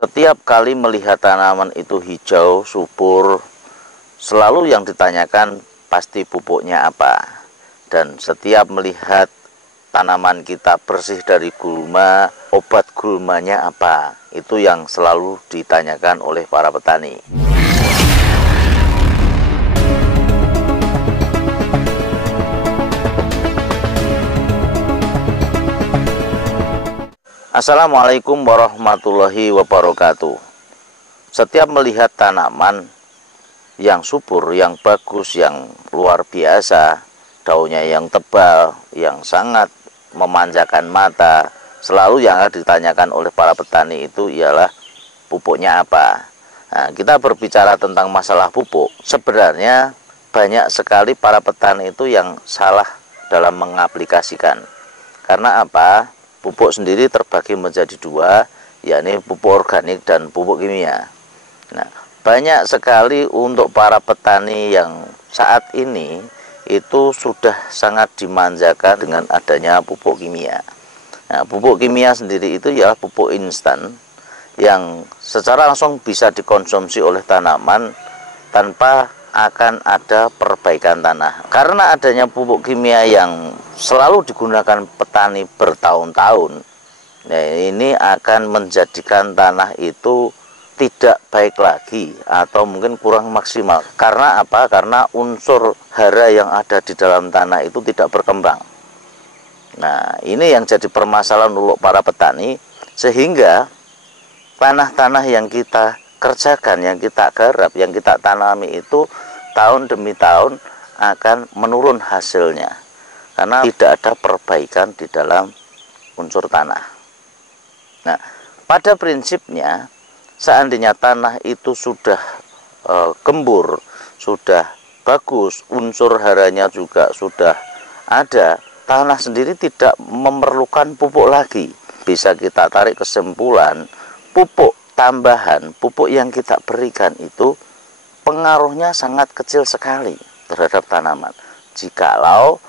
Setiap kali melihat tanaman itu hijau, subur, selalu yang ditanyakan pasti pupuknya apa. Dan setiap melihat tanaman kita bersih dari gulma, obat gulmanya apa. Itu yang selalu ditanyakan oleh para petani. Assalamualaikum warahmatullahi wabarakatuh. Setiap melihat tanaman yang subur, yang bagus, yang luar biasa, daunnya yang tebal, yang sangat memanjakan mata, selalu yang ditanyakan oleh para petani itu ialah pupuknya apa. Nah, kita berbicara tentang masalah pupuk, sebenarnya banyak sekali para petani itu yang salah dalam mengaplikasikan. Karena apa? Pupuk sendiri terbagi menjadi dua, yakni pupuk organik dan pupuk kimia. Nah, banyak sekali untuk para petani yang saat ini itu sudah sangat dimanjakan dengan adanya pupuk kimia. Nah, pupuk kimia sendiri itu ialah pupuk instan yang secara langsung bisa dikonsumsi oleh tanaman tanpa akan ada perbaikan tanah. Karena adanya pupuk kimia yang selalu digunakan petani bertahun-tahun, nah ini akan menjadikan tanah itu tidak baik lagi atau mungkin kurang maksimal. Karena apa? Karena unsur hara yang ada di dalam tanah itu tidak berkembang. Nah, ini yang jadi permasalahan untuk para petani, sehingga tanah-tanah yang kita kerjakan, yang kita garap, yang kita tanami itu tahun demi tahun akan menurun hasilnya karena tidak ada perbaikan di dalam unsur tanah. Nah, pada prinsipnya seandainya tanah itu sudah gembur, sudah bagus, unsur haranya juga sudah ada, tanah sendiri tidak memerlukan pupuk lagi. Bisa kita tarik kesimpulan, pupuk tambahan, pupuk yang kita berikan itu pengaruhnya sangat kecil sekali terhadap tanaman jikalau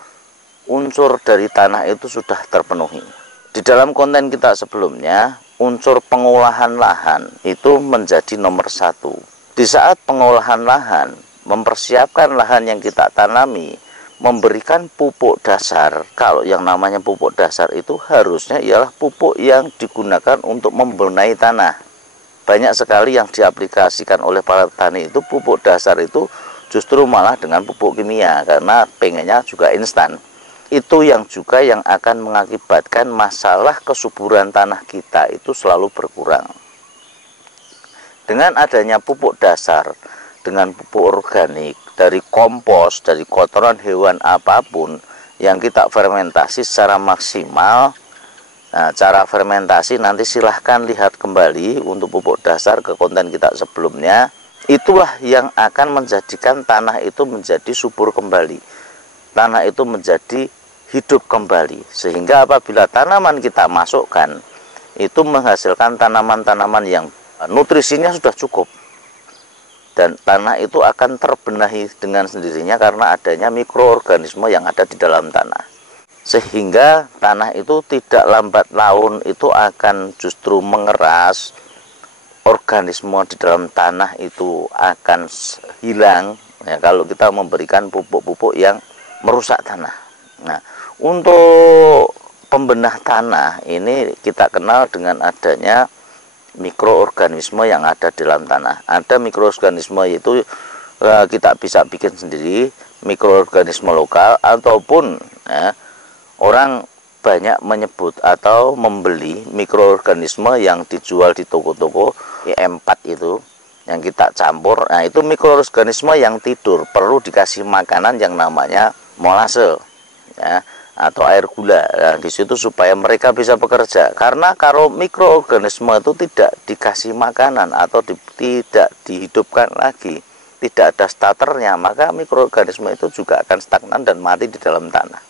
unsur dari tanah itu sudah terpenuhi. Di dalam konten kita sebelumnya, unsur pengolahan lahan itu menjadi nomor satu. Di saat pengolahan lahan, mempersiapkan lahan yang kita tanami, memberikan pupuk dasar. Kalau yang namanya pupuk dasar itu harusnya ialah pupuk yang digunakan untuk membenahi tanah. Banyak sekali yang diaplikasikan oleh para petani itu pupuk dasar itu justru malah dengan pupuk kimia karena pengennya juga instan. Itu yang juga yang akan mengakibatkan masalah kesuburan tanah kita itu selalu berkurang. Dengan adanya pupuk dasar, dengan pupuk organik, dari kompos, dari kotoran hewan apapun yang kita fermentasi secara maksimal. Nah, cara fermentasi nanti silahkan lihat kembali untuk pupuk dasar ke konten kita sebelumnya. Itulah yang akan menjadikan tanah itu menjadi subur kembali. Tanah itu menjadi hidup kembali. Sehingga apabila tanaman kita masukkan, itu menghasilkan tanaman-tanaman yang nutrisinya sudah cukup. Dan tanah itu akan terbenahi dengan sendirinya karena adanya mikroorganisme yang ada di dalam tanah. Sehingga tanah itu tidak lambat laun itu akan justru mengeras, organisme di dalam tanah itu akan hilang ya, kalau kita memberikan pupuk-pupuk yang merusak tanah. Nah, untuk pembenah tanah ini kita kenal dengan adanya mikroorganisme yang ada di dalam tanah. Ada mikroorganisme itu kita bisa bikin sendiri, mikroorganisme lokal ataupun ya, orang banyak menyebut atau membeli mikroorganisme yang dijual di toko-toko E4 itu yang kita campur. Nah, itu mikroorganisme yang tidur, perlu dikasih makanan yang namanya molase ya, atau air gula. Nah, di situ supaya mereka bisa bekerja. Karena kalau mikroorganisme itu tidak dikasih makanan atau tidak dihidupkan lagi, tidak ada starternya, maka mikroorganisme itu juga akan stagnan dan mati di dalam tanah.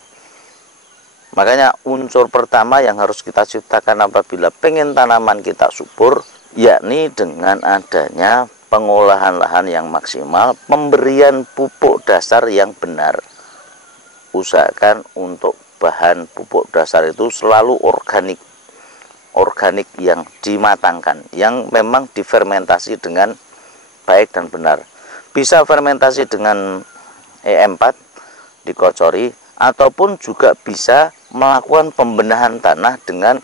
Makanya unsur pertama yang harus kita ciptakan apabila pengen tanaman kita subur, yakni dengan adanya pengolahan lahan yang maksimal, pemberian pupuk dasar yang benar. Usahakan untuk bahan pupuk dasar itu selalu organik, organik yang dimatangkan, yang memang difermentasi dengan baik dan benar. Bisa fermentasi dengan E4 dikocori, ataupun juga bisa melakukan pembenahan tanah dengan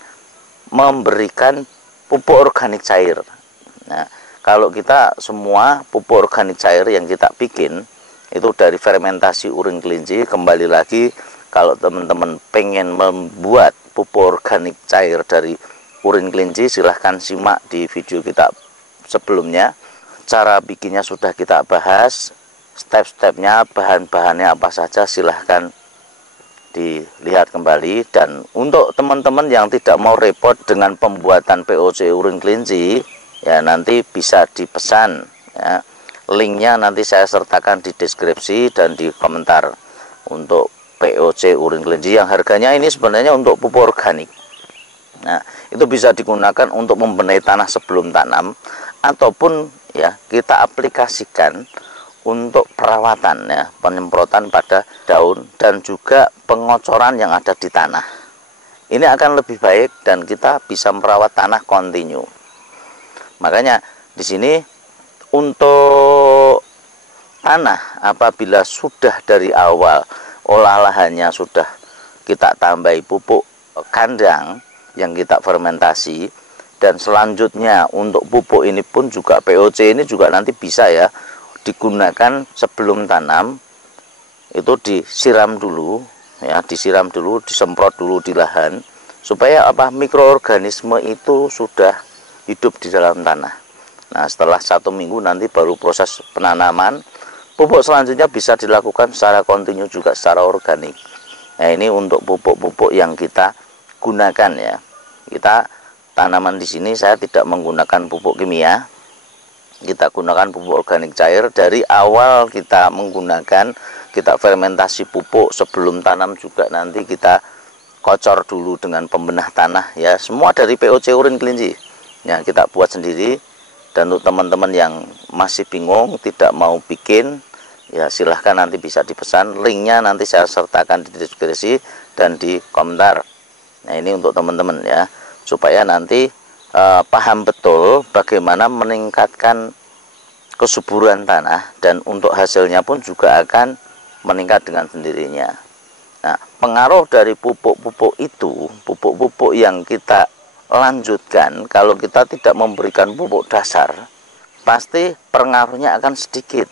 memberikan pupuk organik cair. Nah, kalau kita semua pupuk organik cair yang kita bikin itu dari fermentasi urin kelinci. Kembali lagi, kalau teman-teman pengen membuat pupuk organik cair dari urin kelinci, silahkan simak di video kita sebelumnya. Cara bikinnya sudah kita bahas, step-stepnya, bahan-bahannya apa saja, silahkan dilihat kembali. Dan untuk teman-teman yang tidak mau repot dengan pembuatan POC urin kelinci, ya nanti bisa dipesan ya. Linknya nanti saya sertakan di deskripsi dan di komentar untuk POC urin kelinci yang harganya ini sebenarnya untuk pupuk organik. Nah, itu bisa digunakan untuk membenahi tanah sebelum tanam, ataupun ya kita aplikasikan untuk perawatan ya, penyemprotan pada daun dan juga pengocoran yang ada di tanah. Ini akan lebih baik dan kita bisa merawat tanah kontinu. Makanya di sini untuk tanah, apabila sudah dari awal olah lahannya sudah kita tambahi pupuk kandang yang kita fermentasi, dan selanjutnya untuk pupuk ini pun juga POC ini juga nanti bisa ya digunakan sebelum tanam. Itu disiram dulu ya, disiram dulu, disemprot dulu di lahan supaya apa, mikroorganisme itu sudah hidup di dalam tanah. Nah, setelah 1 minggu nanti baru proses penanaman. Pupuk selanjutnya bisa dilakukan secara kontinu juga secara organik. Nah, ini untuk pupuk-pupuk yang kita gunakan ya. Kita tanaman di sini saya tidak menggunakan pupuk kimia. Kita gunakan pupuk organik cair. Dari awal kita menggunakan, kita fermentasi pupuk sebelum tanam juga nanti kita kocor dulu dengan pembenah tanah ya. Semua dari POC urin kelinci. Ya, kita buat sendiri. Dan untuk teman-teman yang masih bingung, tidak mau bikin, ya silahkan nanti bisa dipesan. Linknya nanti saya sertakan di deskripsi dan di komentar. Nah, ini untuk teman-teman ya, supaya nanti paham betul bagaimana meningkatkan kesuburan tanah, dan untuk hasilnya pun juga akan meningkat dengan sendirinya. Nah, pengaruh dari pupuk-pupuk itu, pupuk-pupuk yang kita lanjutkan, kalau kita tidak memberikan pupuk dasar, pasti pengaruhnya akan sedikit.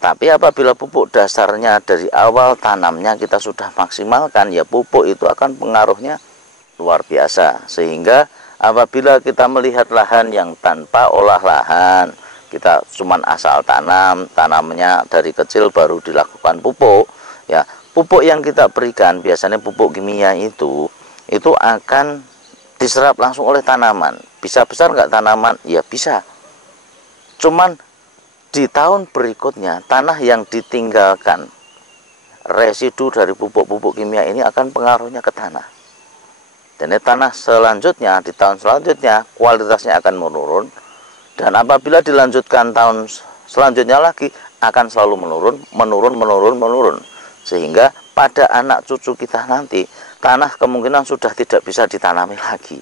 Tapi apabila pupuk dasarnya dari awal tanamnya kita sudah maksimalkan, ya pupuk itu akan pengaruhnya luar biasa. Sehingga apabila kita melihat lahan yang tanpa olah lahan, kita cuman asal tanam, tanamnya dari kecil baru dilakukan pupuk, ya pupuk yang kita berikan biasanya pupuk kimia itu akan diserap langsung oleh tanaman. Bisa besar nggak tanaman? Ya bisa. Cuman di tahun berikutnya tanah yang ditinggalkan residu dari pupuk-pupuk kimia ini akan pengaruhnya ke tanah. Dan tanah selanjutnya, di tahun selanjutnya kualitasnya akan menurun. Dan apabila dilanjutkan tahun selanjutnya lagi akan selalu menurun. Sehingga pada anak cucu kita nanti tanah kemungkinan sudah tidak bisa ditanami lagi.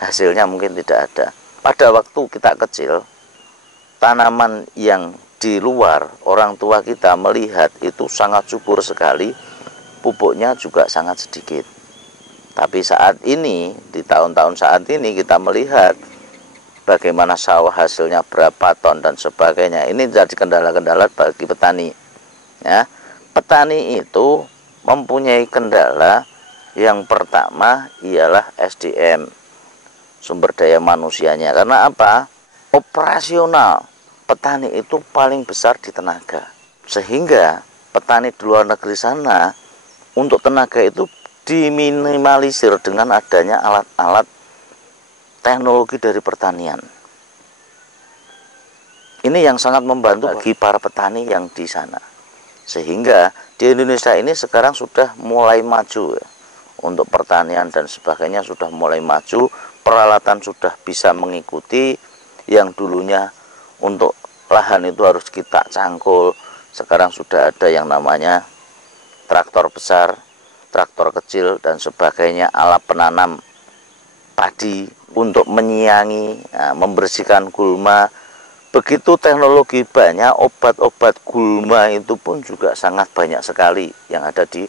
Hasilnya mungkin tidak ada. Pada waktu kita kecil, tanaman yang di luar orang tua kita melihat itu sangat subur sekali, pupuknya juga sangat sedikit. Tapi saat ini, di tahun-tahun saat ini kita melihat bagaimana sawah hasilnya berapa ton dan sebagainya. Ini jadi kendala-kendala bagi petani. Ya, petani itu mempunyai kendala. Yang pertama ialah SDM, sumber daya manusianya. Karena apa? Operasional petani itu paling besar di tenaga. Sehingga petani di luar negeri sana untuk tenaga itu diminimalisir dengan adanya alat-alat teknologi dari pertanian. Ini yang sangat membantu bagi para petani yang di sana. Sehingga di Indonesia ini sekarang sudah mulai maju ya. Untuk pertanian dan sebagainya sudah mulai maju, peralatan sudah bisa mengikuti. Yang dulunya untuk lahan itu harus kita cangkul, sekarang sudah ada yang namanya traktor besar, traktor kecil dan sebagainya, alat penanam padi, untuk menyiangi, membersihkan gulma. Begitu teknologi banyak, obat-obat gulma itu pun juga sangat banyak sekali yang ada di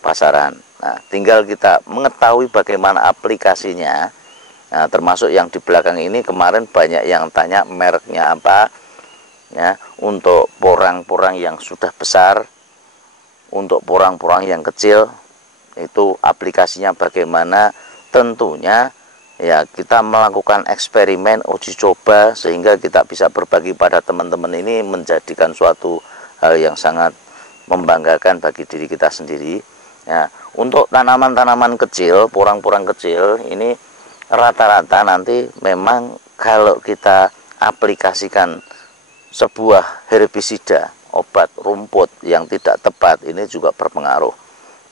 pasaran. Nah, tinggal kita mengetahui bagaimana aplikasinya. Nah, termasuk yang di belakang ini kemarin banyak yang tanya mereknya apa, ya, untuk porang-porang yang sudah besar, untuk porang-porang yang kecil, itu aplikasinya bagaimana. Tentunya ya kita melakukan eksperimen uji coba sehingga kita bisa berbagi pada teman-teman, ini menjadikan suatu hal yang sangat membanggakan bagi diri kita sendiri. Ya, untuk tanaman-tanaman kecil, porang-porang kecil ini rata-rata nanti memang kalau kita aplikasikan sebuah herbisida, obat rumput yang tidak tepat, ini juga berpengaruh.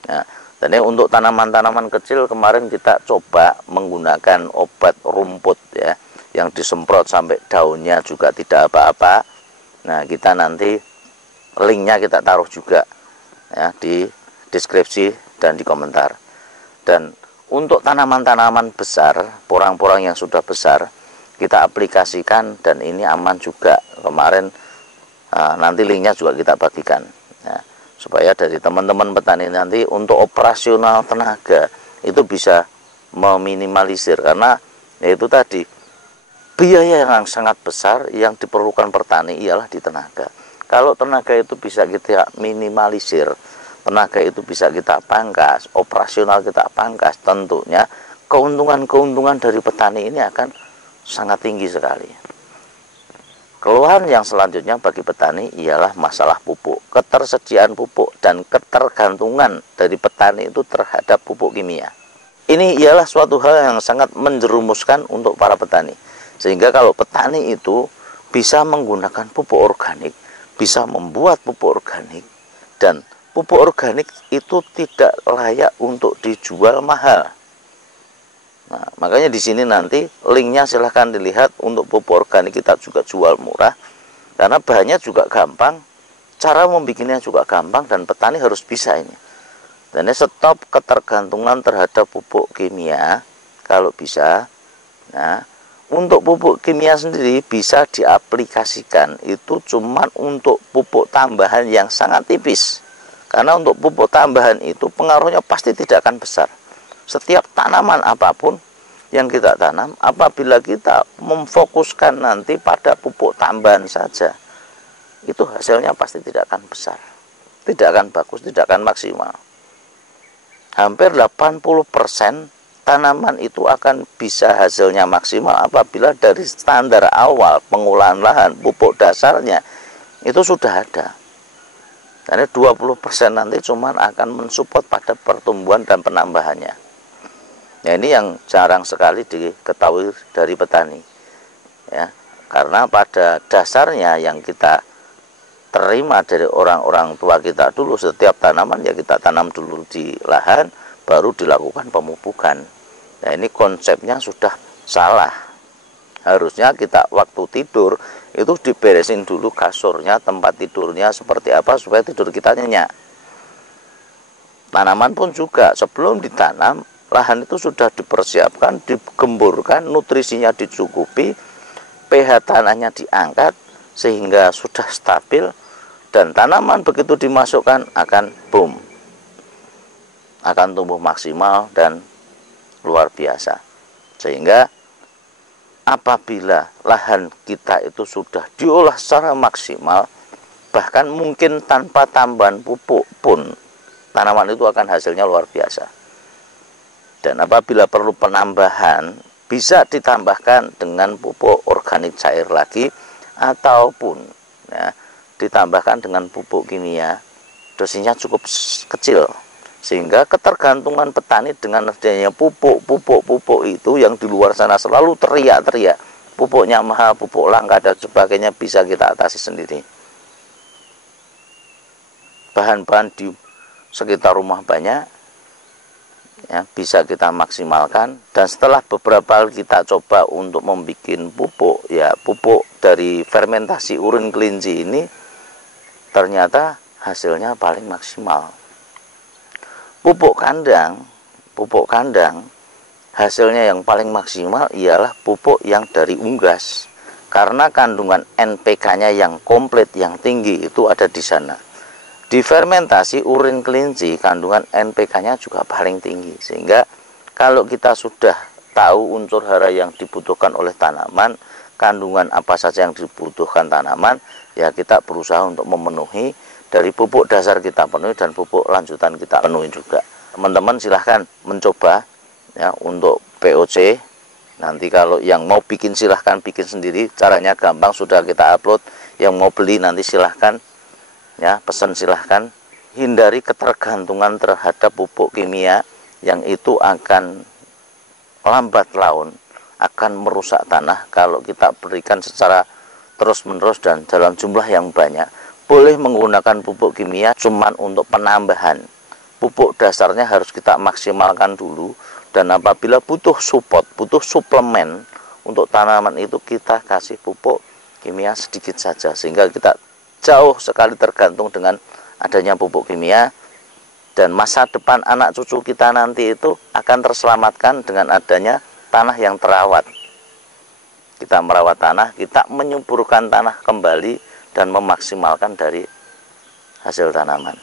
Ya, dan ini untuk tanaman-tanaman kecil kemarin kita coba menggunakan obat rumput, ya, yang disemprot sampai daunnya juga tidak apa-apa. Nah, kita nanti linknya kita taruh juga, ya, di deskripsi dan di komentar. Dan untuk tanaman-tanaman besar, porang-porang yang sudah besar, kita aplikasikan dan ini aman juga. Kemarin nanti linknya juga kita bagikan, ya, supaya dari teman-teman petani nanti untuk operasional tenaga itu bisa meminimalisir, karena ya itu tadi biaya yang sangat besar yang diperlukan petani ialah di tenaga. Kalau tenaga itu bisa kita minimalisir, tenaga itu bisa kita pangkas, operasional kita pangkas, tentunya keuntungan-keuntungan dari petani ini akan sangat tinggi sekali. Keluhan yang selanjutnya bagi petani ialah masalah pupuk, ketersediaan pupuk dan ketergantungan dari petani itu terhadap pupuk kimia. Ini ialah suatu hal yang sangat menjerumuskan untuk para petani. Sehingga kalau petani itu bisa menggunakan pupuk organik, bisa membuat pupuk organik, dan pupuk organik itu tidak layak untuk dijual mahal. Nah, makanya di sini nanti linknya silahkan dilihat. Untuk pupuk organik kita juga jual murah, karena bahannya juga gampang, cara membuatnya juga gampang, dan petani harus bisa ini. Dan ini stop ketergantungan terhadap pupuk kimia kalau bisa. Nah, untuk pupuk kimia sendiri bisa diaplikasikan itu cuma untuk pupuk tambahan yang sangat tipis, karena untuk pupuk tambahan itu pengaruhnya pasti tidak akan besar. Setiap tanaman apapun yang kita tanam, apabila kita memfokuskan nanti pada pupuk tambahan saja, itu hasilnya pasti tidak akan besar, tidak akan bagus, tidak akan maksimal. Hampir 80% tanaman itu akan bisa hasilnya maksimal apabila dari standar awal pengolahan lahan, pupuk dasarnya itu sudah ada. Karena 20% nanti cuma akan mensupport pada pertumbuhan dan penambahannya. Ya, ini yang jarang sekali diketahui dari petani, ya, karena pada dasarnya yang kita terima dari orang-orang tua kita dulu, setiap tanaman ya kita tanam dulu di lahan, baru dilakukan pemupukan. Nah, ini konsepnya sudah salah. Harusnya kita waktu tidur itu diberesin dulu kasurnya, tempat tidurnya seperti apa supaya tidur kita nyenyak. Tanaman pun juga sebelum ditanam, lahan itu sudah dipersiapkan, digemburkan, nutrisinya dicukupi, pH tanahnya diangkat sehingga sudah stabil, dan tanaman begitu dimasukkan akan boom, akan tumbuh maksimal dan luar biasa. Sehingga apabila lahan kita itu sudah diolah secara maksimal, bahkan mungkin tanpa tambahan pupuk pun tanaman itu akan hasilnya luar biasa. Dan apabila perlu penambahan, bisa ditambahkan dengan pupuk organik cair lagi, ataupun ya, ditambahkan dengan pupuk kimia. Dosisnya cukup kecil, sehingga ketergantungan petani dengan adanya pupuk itu yang di luar sana selalu teriak-teriak pupuknya mahal, pupuk langka dan sebagainya, bisa kita atasi sendiri. Bahan-bahan di sekitar rumah banyak, ya, bisa kita maksimalkan. Dan setelah beberapa kali kita coba untuk membuat pupuk, ya pupuk dari fermentasi urin kelinci ini ternyata hasilnya paling maksimal. Pupuk kandang hasilnya yang paling maksimal ialah pupuk yang dari unggas. Karena kandungan NPK-nya yang komplit, yang tinggi itu ada di sana. Di fermentasi urin kelinci kandungan NPK-nya juga paling tinggi. Sehingga kalau kita sudah tahu unsur hara yang dibutuhkan oleh tanaman, kandungan apa saja yang dibutuhkan tanaman, ya kita berusaha untuk memenuhi. Dari pupuk dasar kita penuhi dan pupuk lanjutan kita penuhi juga. Teman-teman silahkan mencoba ya untuk POC. Nanti kalau yang mau bikin silahkan bikin sendiri, caranya gampang sudah kita upload. Yang mau beli nanti silahkan ya, pesan silahkan. Hindari ketergantungan terhadap pupuk kimia yang itu akan lambat laun, akan merusak tanah kalau kita berikan secara terus-menerus dan dalam jumlah yang banyak. Boleh menggunakan pupuk kimia cuman untuk penambahan. Pupuk dasarnya harus kita maksimalkan dulu. Dan apabila butuh support, butuh suplemen untuk tanaman itu, kita kasih pupuk kimia sedikit saja. Sehingga kita jauh sekali tergantung dengan adanya pupuk kimia. Dan masa depan anak cucu kita nanti itu akan terselamatkan dengan adanya tanah yang terawat. Kita merawat tanah, kita menyuburkan tanah kembali dan memaksimalkan dari hasil tanaman.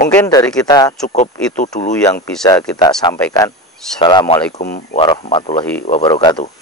Mungkin dari kita cukup itu dulu yang bisa kita sampaikan. Assalamualaikum warahmatullahi wabarakatuh.